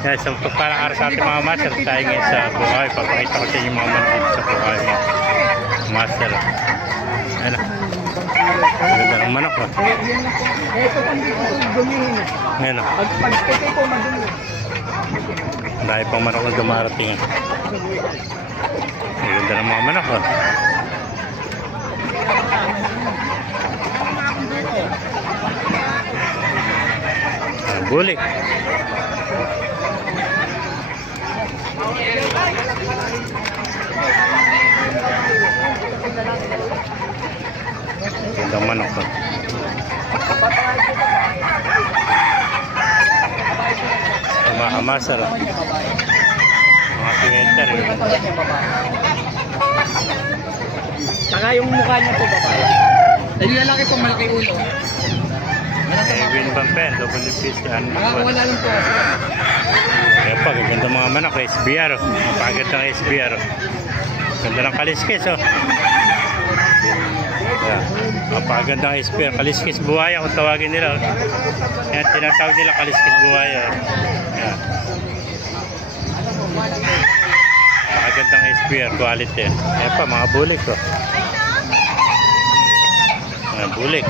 Yan, so pagpalang araw sa ating mga master, tayo ngayon sa Bukawi. Papakita ko sa inyo mga manok dito sa Bukawi. Master. Ayan na. Maganda ng manok. Ito pang dito dumihin. Ayan na. Pagpagpiti ko madumi. Dahil pang manok na dumarating. Maganda ng mga manok. Bulik. Gandang manok to. Mga kamasar. Mga kiwenter. Saka yung mukha niya po babae. Dahil lalaki po malaki ulo. Win Bampen, double piece yan. Wala lang po. Kaya pa, ganda mga manok, SBR. Mapagad ng SBR. Ganda ng kaliskis, oh. Yeah. Mapagad ng SBR. Kaliskis buhaya kung tawagin nila. Yan, tinatawag nila kaliskis buhaya. Yeah. Mapagad ng SBR, quality. Kaya pa, mga bulik, oh. Mga bulik.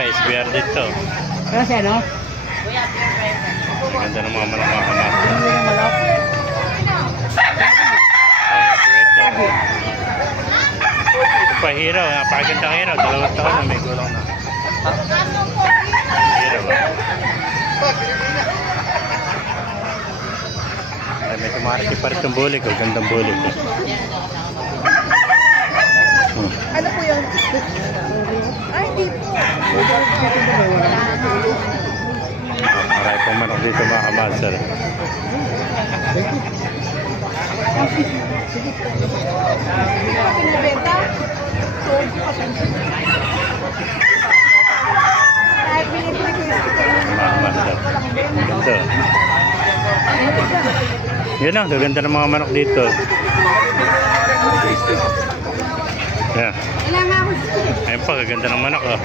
SBR dito. Kasi ano? Ganda ng mga manok mga kamasar. Ito pa hero, napakagandang hero. 2 taon na may gulong na. Hero ba? Ay, may tumaraki pa rin itong bulik. Gandang bulik. Ano po yun? Ay, di po. Maray pong manok dito mga kamasar. Pinabenta? Mga kamasar. Ganda. Yun ang gaganda ng mga manok dito. Yan. Ayun pa, gaganda ng manok, oh.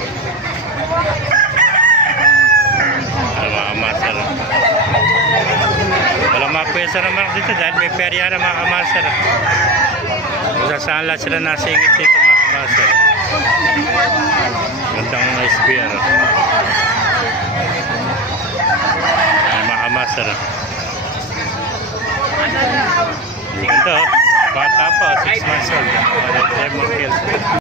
Ano mga kamasar. Walang mapwesa ng manok dito dahil may perya na mga kamasar. Saan lang sila nasingit dito mga kamasar. Gandang SPR. Ay mga kamasar. Ganda, oh. Bata pa, 6 months old.